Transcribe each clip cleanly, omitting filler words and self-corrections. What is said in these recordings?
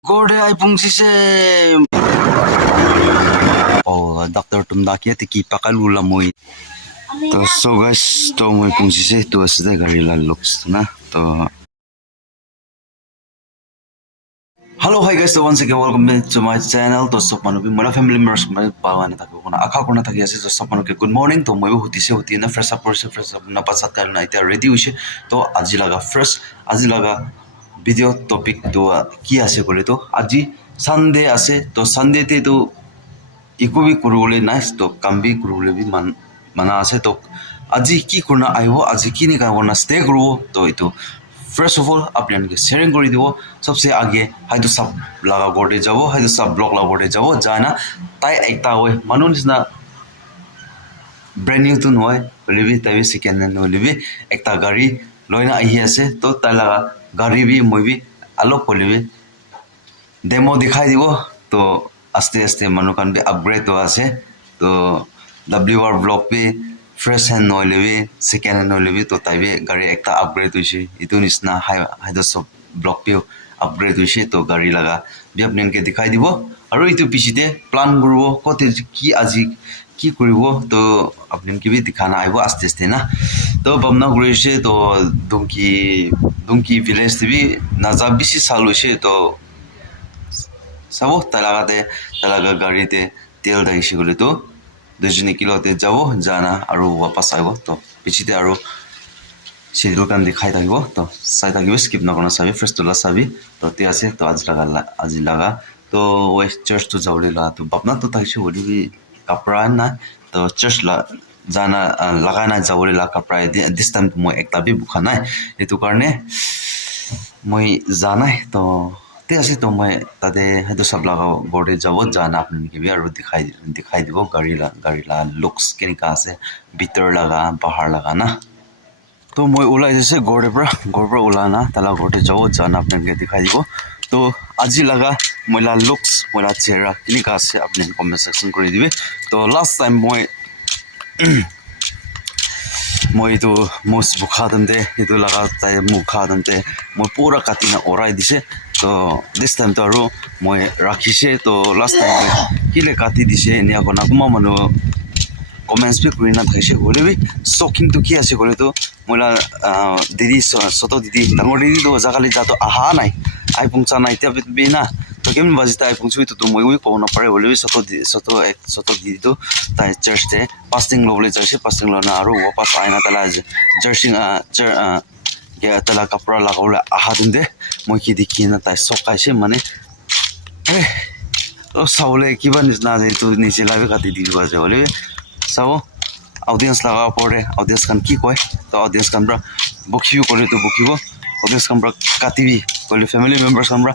Gorde ay pungsise. Oh, doctor tumdakia tiki pakalula moi. To so guys, to moi pungsise to asde gari la looks na. To Hello, hi guys. So once again, welcome back to my channel. To so manu bi mala family members mai pawan ta ko na akha ko na thaki ase. So manu ke good morning. To moi huti na fresh up na pasat kar na ita ready hoise. To aji laga first aji laga video topic to ki ase kole to aji Sunday ase. To Sunday te to iko bi kurule nice to kambi kurule bi mana ase to aji ki kurna aibo aji ki ni ka na stay krubo to ito first of all apnian ke sharing kori dibo sabse age haidu sab laga gorde jabo haidu sab blog laga gorde jabo jana tai ekta hoy manun na brand new to noy bolibi tai second hand bolibi ekta gari loina ahi ase to tai laga gari bi moi bi alok bolibi demo dikhai dibo to aste aste manu kan bi upgrade to ase to WR vlog bi fresh hand no lebi second hand no lebi to tai bi gari ekta upgrade hoise itu nisna haido sob vlog bi upgrade hoise to gari laga bi apnen ke dikhai dibo aru itu pichite plan gurubo kote ki aji ki kuribo to apnen ke bi dikhana aibo aste aste na to bamna gurise to dunki village bi naza bisi sal hoise to sabo talaga gari te tel da ishi gole to dojini kilo te jabo jana aru wapas aibo to pichite aru schedule kan dikhai thakibo to sai thakibo skip na kona sabi first to la sabi to te ase to aji laga to west church to jawle la to bapna to thakse holi bi kapra na to church la jana laga na jawle la kapra this time moi ekta bi bukha nai etu karne moi janai to te ase to moi tade haidu sab laga gorde jabo jana apni ke bi aru dikhai dibo gari la looks kenika ase bitor laga bahar laga na to moi ulai jese gorde ulana tala gorde jabo jana apni ke dikhai dibo to aji laga moila looks moila chehra kenika ase apni comment section kori dibe to last time moi to mos bukha damde itu laga tai mukha damde moi pura katina orai dise to this time to aru moi rakhise to last time kile kati dise nia kona kuma manu comments pe kurina thaise hole bi shocking to ki ase kole to mola didi soto didi dangor didi to jagale jato aha nai ai pungcha nai te bina to kemin bajita ai pungchui to moi wi ko na pare hole bi soto didi to tai church te fasting lobole jaise fasting lona aru wapas aina tala jersing ya tala kapra lagaule aha dunde moi ki dikina tai sokaise mane to saule kiba nisna je to niche labe kati diba je hole sabo audience laga pore audience kan ki koi to audience kan bra bokhiu kole to bokhibo audience kan bra katibi kole family members kan bra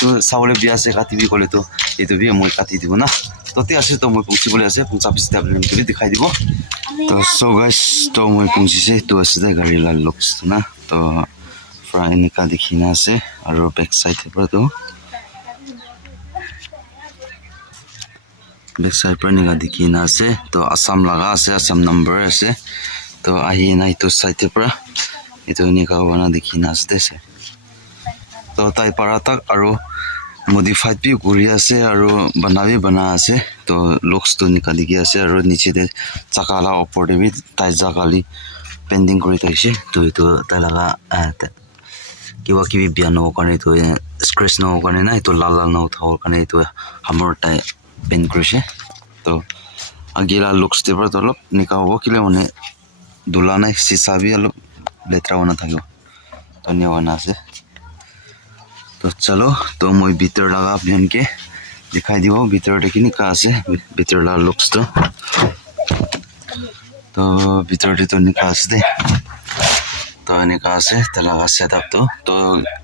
to saule bia se katibi kole to etu bi moi kati dibo na to te ase to moi pungchi bole ase pungcha bisita bole to dikhai dibo to so guys to moi pungchi se to ase gari la looks na to front ka dikhina ase aru back side pra to back side pra nika dikhina ase to assam laga ase assam number ase to ahi na itu side pra itu nika wana dikhina ase to tai para tak aru modified bi kuri ase aru bana ase to looks to nika dikhi ase aru niche de chaka la opor de bi tai jagali pending kori thaise to itu tai laga kiba kibi bian no karne to scratch no karne na itu lal no thau karne itu hamor tai pen krise to agila looks te pra to lop nika hobo kile mone dulana sisa bi alop letra wana thakyo dhanyawad ase to chalo to moi bitor laga apnian ke dikhai dibo bitor de kini ka ase bitor la looks to bitor de to nika ase de to nika ase talaga setup to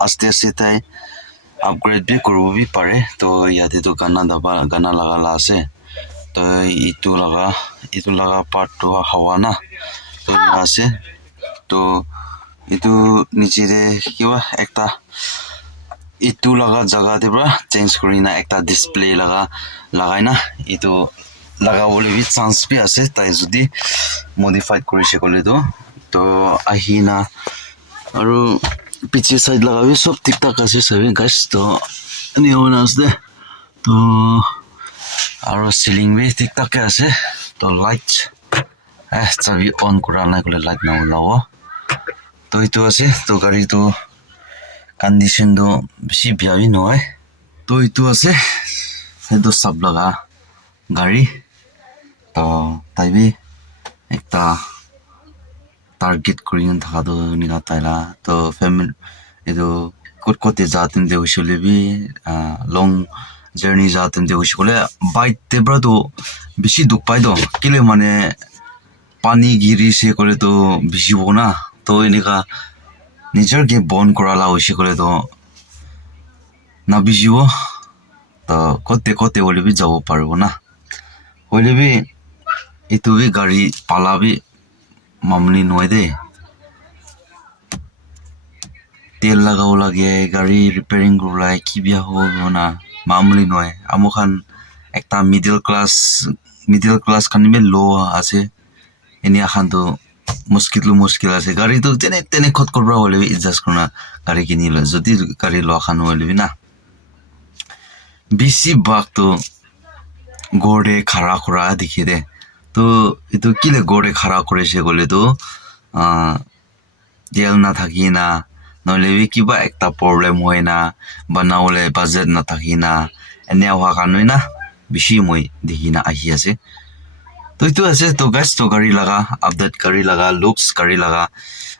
aste tai upgrade bi kuru bi pare to yate to gana laga la ase to itu laga part to hawa na to ase to itu niche de kiba ekta itu laga jaga de bra change kurina ekta display lagai na itu laga bole bi chance bi ase tai jodi modified kurise kole to ahina aru piche side laga bi sob tik tak ase sabe guys to Any owners there? To our ceiling we tik tak ase to light chabi on kura nai kole light na ulawo to itu ase to gari to condition do beshi bia bi noi to itu ase edo sab laga gari to taibi ekta target korean thaka do nika taila to family edo kote jatim de ushule bi long journey jatim de ushule bike te bra to beshi duk pai do kile mane pani giri se kole to beshi bona to enika নিজৰ কে বন কৰালা হৈছে কলে তো না বিজিব তো কতে কতে ওলিবি যাব পারবো না হইলেবি ইতুবি গাড়ি পালাবি মামনি নয় দে তেল লাগাও লাগে গাড়ি রিপেয়ারিং করলাই কি বিয়া হবো না মামলি নয় আমখান একটা মিডল ক্লাস খানিবে লো আছে এনি আখান তো মুশকিল আছে গাড়ি তো তেনে খত করবা হলে এডজাস্ট করনা গাড়ি কিনিলে যদি গাড়ি লো খানো হলে না বেশি ভাগ তো গোড়ে খাড়া করা দেখি দে তো এতো কিলে গোড়ে খাড়া করেছে বলে তো তেল না থাকি না নহলে কিবা একটা প্রবলেম হয় না বা না হলে বাজেট না থাকি না এনে হওয়া কারণে না বেশি মই দেখি না আহি আছে तो itu ase to guys to gari laga update gari laga looks gari laga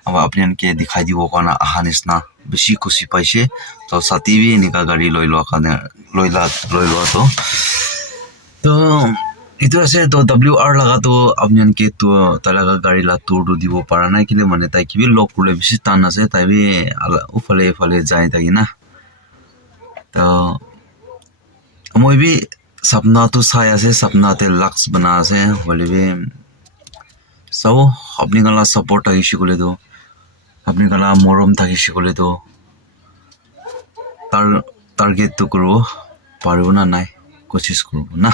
अब अपने के दिखाई दिबो kana ahanis na beshi खुशी paise to sati bi nika gari loilo kana loila to itu ase to WR laga to apne ke to talaga gari la tour do dibo para na kile mane tai kibi lock kule beshi tan ase tai bi ufale jai tagi na to moi bi सपना तो साया से सपना ते lux बना से बोले भी सब अपनी गला सपोर्ट आगे शिकोले तो अपनी गला मोरम था शिकोले तो टारगेट तो करो पारो ना नाय कोशिश करो ना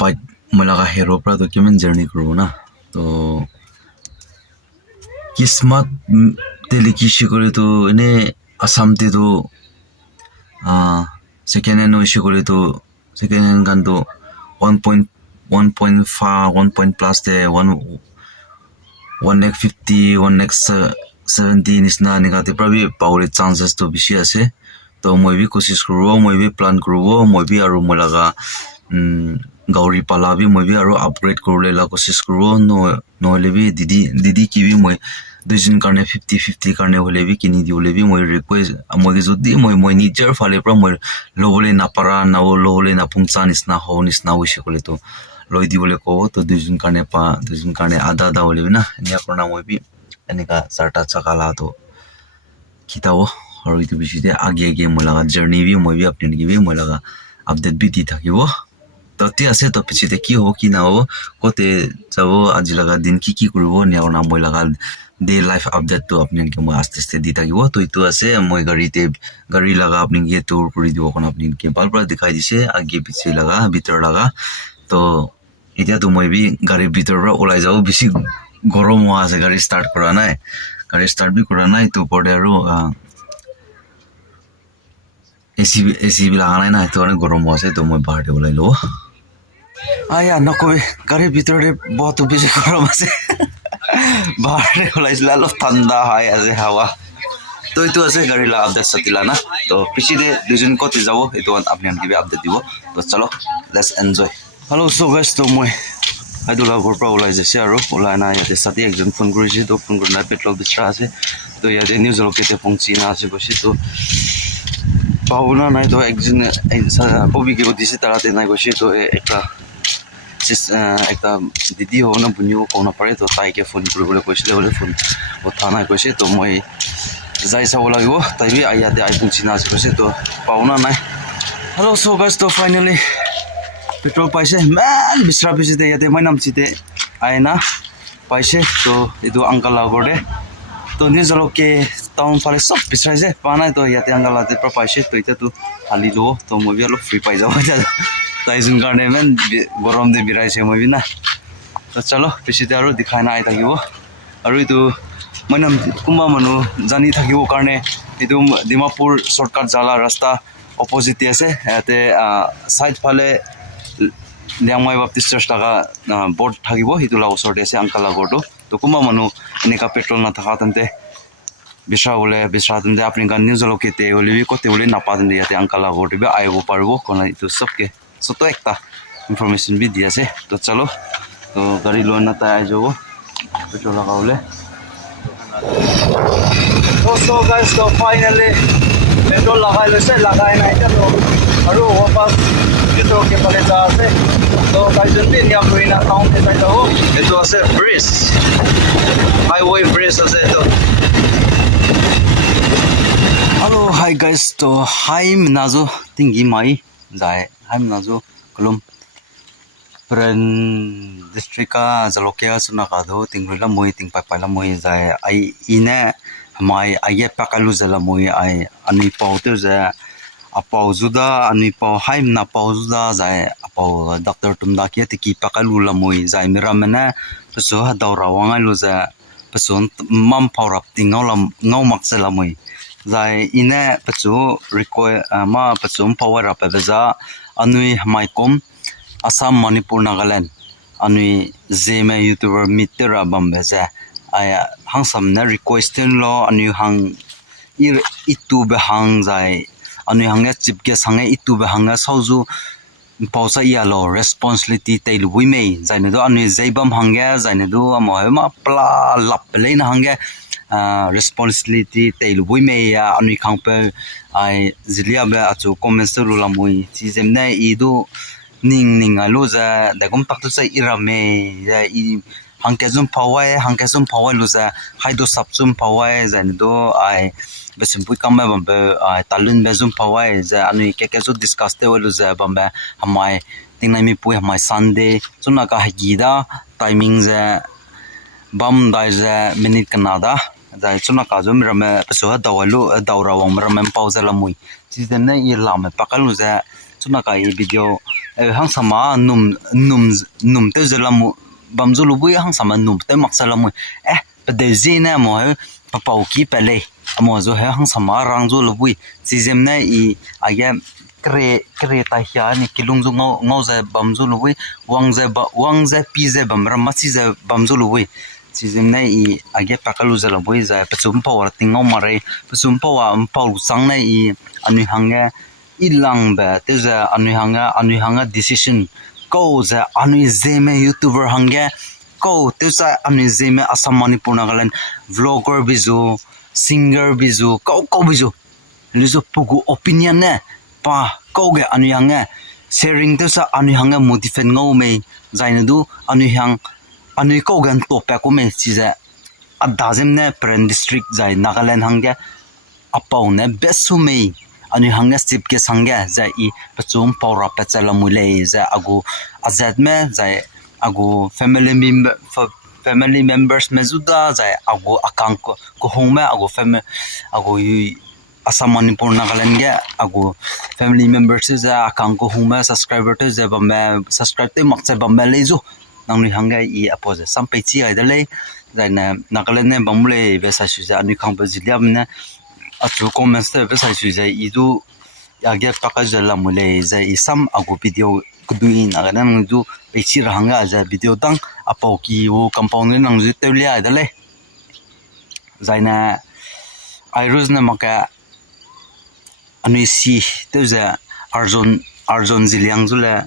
बाइक मलगा हेरो पर तो किमें जर्नी करो ना तो किस्मत ते लिखी शिकोले तो इन्हें असम ते तो second hand issue kore to second hand gan to 1.5 plus de 1x50 1x70 nisna negative probably power chances to bishi ase to moi bi koshish kuro moi bi plan kuro moi bi aru molaga gauri pala bi moi bi aru upgrade korle la koshish kuro no lebi didi ki bi moi দুইজন কাৰণে 50-50 কাৰণে হলে B কিনি দিলে B মই request মই যদি মই নিজৰ ফালে পৰা মই লবলে না পাৰা না লবলে না পুংচা নিছনা হ নিছনা হৈছে কলে তো লৈ দিবলে কও তো দুইজন কাৰণে আধা হলে বি না নিয়া কৰনা মই বি এনেকা চাৰটা চাকালা তো কিতাও আৰু ইটো বিচিতে আগে মই লাগা জাৰ্নি বি মই বি আপুনি বি মই লাগা আপডেট বি দি থাকিব তো তি আছে তো পিছতে কি হ'ব কি না হ'ব কতে যাব আজি লাগা দিন কি কৰিব নিয়া কৰনা মই লাগা डे लाइफ अपडेट तो अपने के मैं आस्ते दी থাকিব तो इतो আছে মই गाड़ी लगा अपने के टूर কৰি দিব কোন আপনি के बाल पर दिखाई दिसे आगे पीछे लगा भीतर लगा तो এতিয়া তো মই বি গাড়িৰ ভিতৰ পৰা ওলাই যাও বেছি গৰম হোৱা আছে গাড়ী স্টাৰ্ট কৰা নাই গাড়ী স্টাৰ্ট বি কৰা নাই তো পৰে আৰু এসি বি লাগা নাই না তো অনেক গৰম আছে তো মই বাহিৰতে ওলাই লও আয়া নকবি গাড়ীৰ ভিতৰতে বহুত বেছি গৰম আছে बाहर खोलाइसला लो ठंडा है ऐसे हवा तो इतो আছে गाड़ी ला अपडेट सतिला ना तो पिछे दे दुजन को ति जावो इतो आपने की अपडेट दिबो तो चलो let's enjoy hello so guys तो মই আইদুলা ঘৰ পৰা ওলাই যাইছে আৰু ওলাই না ইয়াতে সাথে একজন ফোন কৰিছে তো ফোন কৰি না পেট্ৰল বিচৰা আছে তো ইয়াতে নিউজ লোকেতে পৌঁছি না আছে বসে তো পাওনা নাই তো একজন পবিকে দিছে তারাতে নাই বসে তো একটা দিদি हो ना बुनियो कोना पड़े तो ताई के फोन কৰিবলৈ কৈছিলে বলে ফোন উঠা নাই কৈছে তো মই যাই চাব লাগিব তাই বি ইয়াতে আইপুঞ্চি না আছে কৈছে তো পাওনা নাই हेलो सो गाइस तो फाइनली पेट्रोल पाइছে মান বিচৰা পিছতে ইয়াতে মই নামচিতে আইনা পাইছে তো এটো আঙ্কাল আগৰে তো নিজলকে টাউন ফালে সব বিচৰাইছে পা নাই তো ইয়াতে আঙ্কালাতে পৰা পাইছে তো এটা তো খালি লো তো মই বি অলপ ফ্ৰী পাই যাব তাইজন কাৰণে মান গৰম দে বিৰাইছে মই বি না তো চলো পিছতে আৰু দেখাই নাই থাকিব আৰু ইটো মানে কোনবা মানুহ জানি থাকিব কাৰণে idum Dimapur shortcut jala rasta opposite ase ate side phale Liangmai Baptist Church laga board thagibo hitu la osor ase uncle la gordo to kuma manu enika petrol na thaka tante bisra tante apni gan news lokete olivi kote oli napa tante yate uncle la gordo be aibo parbo kona itu sabke so to ekta information bi dia ase to chalo to gari loan na ta aijo petrol laga ole so guys so finally petrol lagai na ita to aru wapas itu ke pale ja ase to guys junti niya koina town te sai ho itu ase bridge highway bridge ase to hello hi guys to haim nazo tingi mai jai haim nazo kolom pren district ka jalokia suna ka do tingrila moi tingpai la moi jai ai ine mai aye pakalu jala moi ai ani pauter ja apau zuda ani pau haim na pau zuda jai apau doctor tumda ke tiki pakalu la moi jai miramena peso daura wanga lu ja peson mam paurap tingau lam ngau makse la moi jai ine peso require ma peso power up beza anui mai kom Assam Manipur Nagaland anui zeme youtuber mitera bambeza aya hangsam na requestin lo anu hang itu be hang jai anu hanga chipke sange itu be hanga sauju pausa ya lo responsibility tail we may jaine do anu zaibam hanga jaine do ma pla lap leina hanga responsibility tail we may ya anu khangpe ai zilia be achu comments lo lamui chi zemna idu ning alu za dagum paktu sa irame ya I hangkezum pawai lu za haido sapsum pawai za do ai besimpui kamma bambe ai talun bezum pawai za anu kekezo discuss te lu za bambe hamai tingnai mi pui hamai sunday chuna ka hagida timing za bam dai za minute kanada za chuna ka zum rame peso dawalu dawra wang rame pauza lamui chi den I lame pakalu za chuna ka I video hang sama num te zelamu bamzulu bui hang sama num te maksalamu pade zina mo pa pau ki pele amo zo hang sama rangzo lubui sizemna I aya kre ta hia ni kilung zo ngau za bamzulu bui wangza pize bamra machi za bamzulu bui sizemna I aya pakalu zela bui za pachum power tingau mare pachum power pau sangna I anu hanga ilang ba te za anu hanga decision ko za anu zeme youtuber hanga ko te za anu zeme Assam Manipur Nagaland vlogger bizu singer bizu ko bizu lizo pugu opinion ne pa ko ge anu hanga sharing te za anu hanga motivate ngau me zaina du anu ko gan to pa ko me chi za adazem ne pren district zai Nagaland hanga apau ne besu me anu hanga stip ke sangya za I pachum pawra pachala mule za agu azad me za agu family members mezuda za agu akang ko home agu family agu Assam Manipur Nagaland ge agu family members za akang ko home subscriber te za bambe subscribe te makse bambe lezu nangni hanga I apose sampai chi ai dale za na Nagaland ne bamule be sa shu za anu khang ba ziliam ne achu comments te besai su zai idu yage pakajala mule zai isam agu video kuduin aganan du pechi rahanga za video tang apau ki wo compound nang zu teulia dale zaina irus na maka anu si te za arjon ziliang zula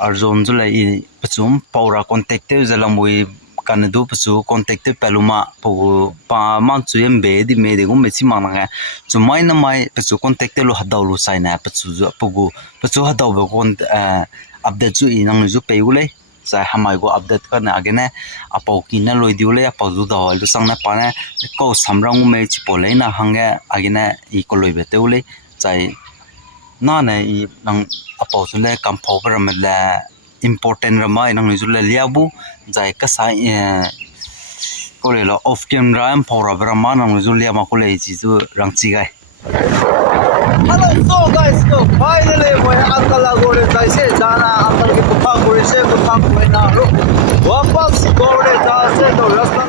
I pachum paura contact te za lamui kanadu pasu contact peluma pogu pa man chu embe di me de gum mechi mananga chu mai na mai pasu contact lo hadaulu saina pasu pogu pasu hadaw be kon update chu inang ju peule sa hamai go update kana agene apau kina loi diule apau ju daw lu sangna pana ko samrang me chi pole na hanga agene I ko loi be teule chai na na I nang apau chu le kam phau per me la important rama inang ju le liabu jai ka sai ko le lo off camera am phora brahma nang ju le ma ko le chi ju rangchi gai hello so guys so finally we uncle agore jai se jana uncle ke puthang gore se puthang ko na ro wapas gore ja se to rasta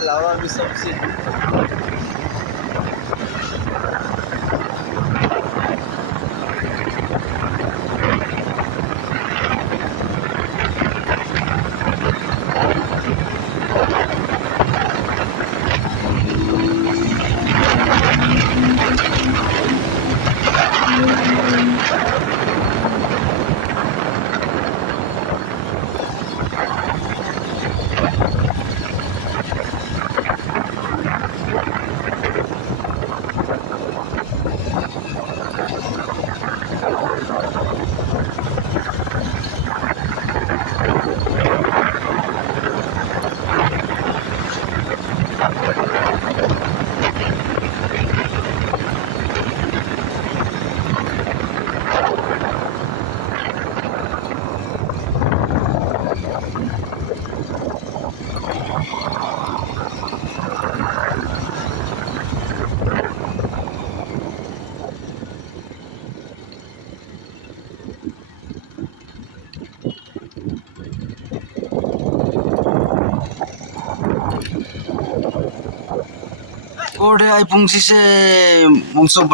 Lawan bisa sih. Orde ai pungsi se mongso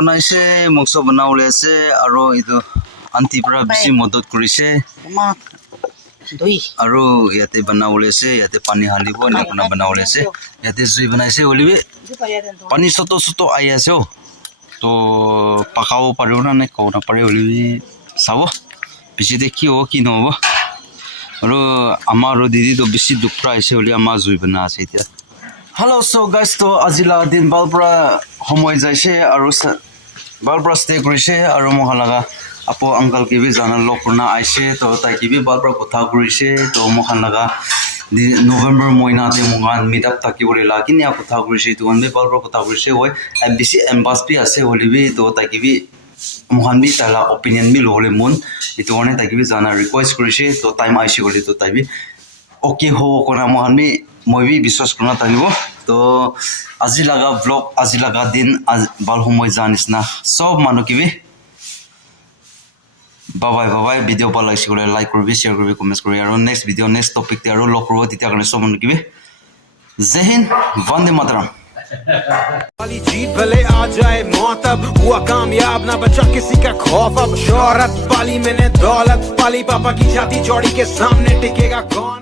banau le se aro itu anti pra bisi modot kurise Ma doi. aro yate banau le se yate pani halibo ne kuna banau le se yate zui banai se olibe pani soto soto ai ase o to pakao paribo na ne kauna pare olibe sabo bisi de ki o ki no bo aro amaro didi to bisi dukra ase oli ama zui bana ase tia. Hello, so guys, to azila din balbra homoy jaise aru balbra stay kurise aru mohalaga apo uncle ki bi jana lokuna aise to tai ki bi balbra kotha kurise to mohalaga November moina te mongan meet up taki bole la kini kotha kurise to onbe balbra kotha kurise hoy MBC embassy ase holibi to tai ki bi mohan bi tala opinion mi lole mon itu one tai ki bi jana request kurise to time aise holi to tai bi okay ho kona mohan mi মই B বিশ্বাস corona থাকিব তো আজি লাগা blog আজি লাগা দিন বাল সময় জানিস না সব মানুহ কিবি বাবাই বাবাই ভিডিও ভাল লাগিছে গলে লাইক কৰিবি শেয়াৰ কৰিবি কমেন্ট কৰিবি আৰু নেক্সট ভিডিও নেক্সট টপিক তে আৰু লগ কৰিব তেতিয়া কাৰণে সব মানুহ কিবি জয় হিন্দ বন্দে মাতৰম वाली जीत भले आ जाए मौत अब हुआ कामयाब ना बचा किसी का खौफ अब शोहरत पाली मैंने दौलत पाली पापा की छाती चौड़ी के सामने टिकेगा कौन।